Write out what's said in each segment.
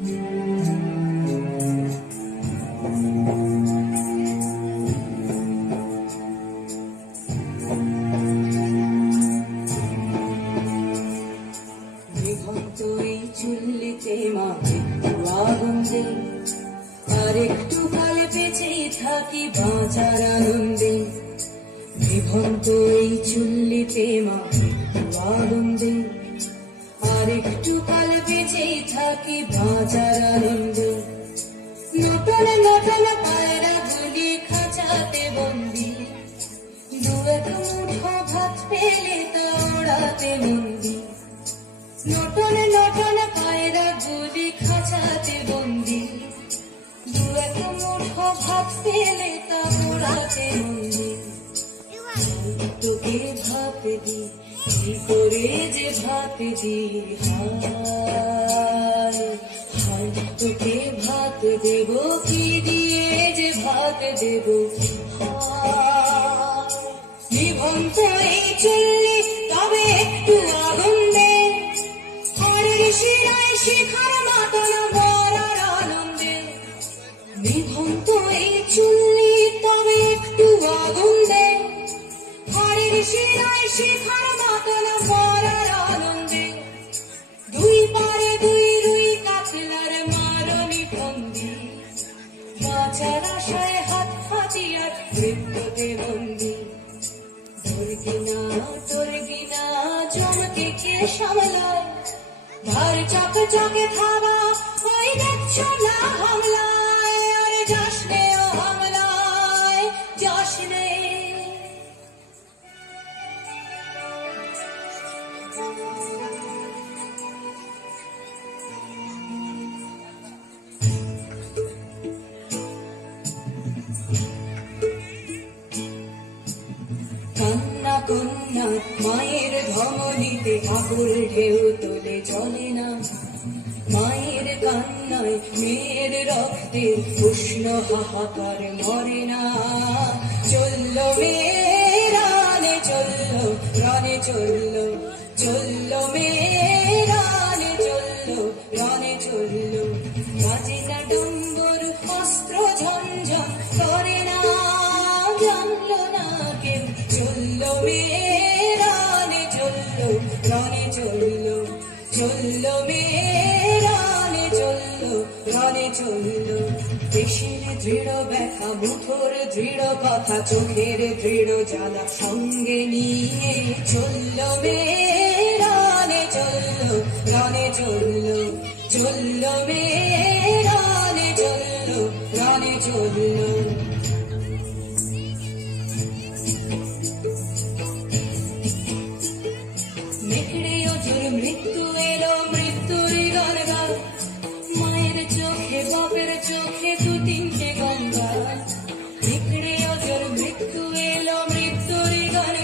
চুল্লিতে মা একটু আগুন দে আর একটু কাল বেঁচেই থাকি বাঁচার আনন্দে। নিভন্ত এই চুল্লিতে মা একটু আগুন দে আর একটু কাল বেঁচেই থাকি বাঁচার আনন্দে। নটন নটন পায়রা গুলি খাঁচাতে বন্দি। দু এক মুঠো ভাত পেলে তা ওড়াতে মন্দি নটন নটন পায়রা গুলি খাঁচাতে বন্দি। দু এক মুঠো ভাত পেলে তা ওড়াতে মন্দি তোকে দি করে যে ভাত দি হায়, তোকে ভাত দেব কি দিয়ে যে ভাত দেব? চুল্লি তবে একটু আগুন দে হরের শিখার মাতন বরার আনন্দে। নিভন্ত এই চুল্লি তবে একটু আগুন দে সামলায় ধার চক থাবা ওই ও মায়ের ধমনীতে আকুল ঢেউ তোলে চলে না। মায়ের কান্নায় মেয়ের রক্তে উষ্ণ হাহাকার মরে না। চলল মেয়ে চলল রানে চলল চলল মেয়ে রানে চলল রানে চলল। বাজে না ডম্বর অস্ত্র ঝনঝন করে না, জানল না কেউ। চলল মেয়ে চলল মেয়ে রানে চলল রানে চলল। দেশের দৃঢ় ব্যথা, মুখর দৃঢ় কথা, চোখের দৃঢ় জ্বালা সঙ্গে নিয়ে চলল মেয়ে রানে চলল রানে চলল। চলল মেয়ে রানে চলল রানে চলল। নেকড়ে অজুর মৃত্যু এলো, মৃত্যুর গান মায়ের চোখে, বাপের চোখে দু তিনটে গঙ্গা। নেকড়ে অজুর মৃত্যু এলো, মৃত্যুর গান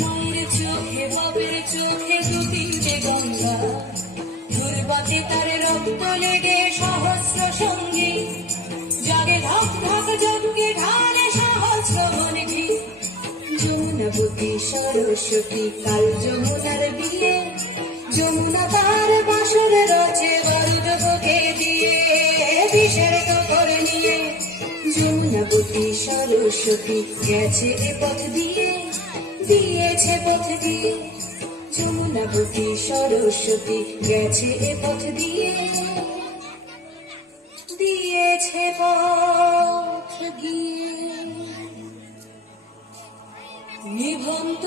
মায়ের চোখে, বাপের চোখে দু তিনটে গঙ্গা। দুর্বাতে তার রক্ত লেগে সহস্র সঙ্গী। জাগে ধক যমুনাবতী সরস্বতী, কাল যমুনার বিয়ে। যমুনা তার বাসর রচে বারুদ বুকে দিয়ে। বিষের করে নিয়ে যমুনাবতী সরস্বতী গেছে এ পথ দিয়ে। দিয়েছে পথ দিয়ে। যমুনাবতী সরস্বতী গেছে এ পথ দিয়ে। দিয়েছে পথ গিয়ে নিভন্ত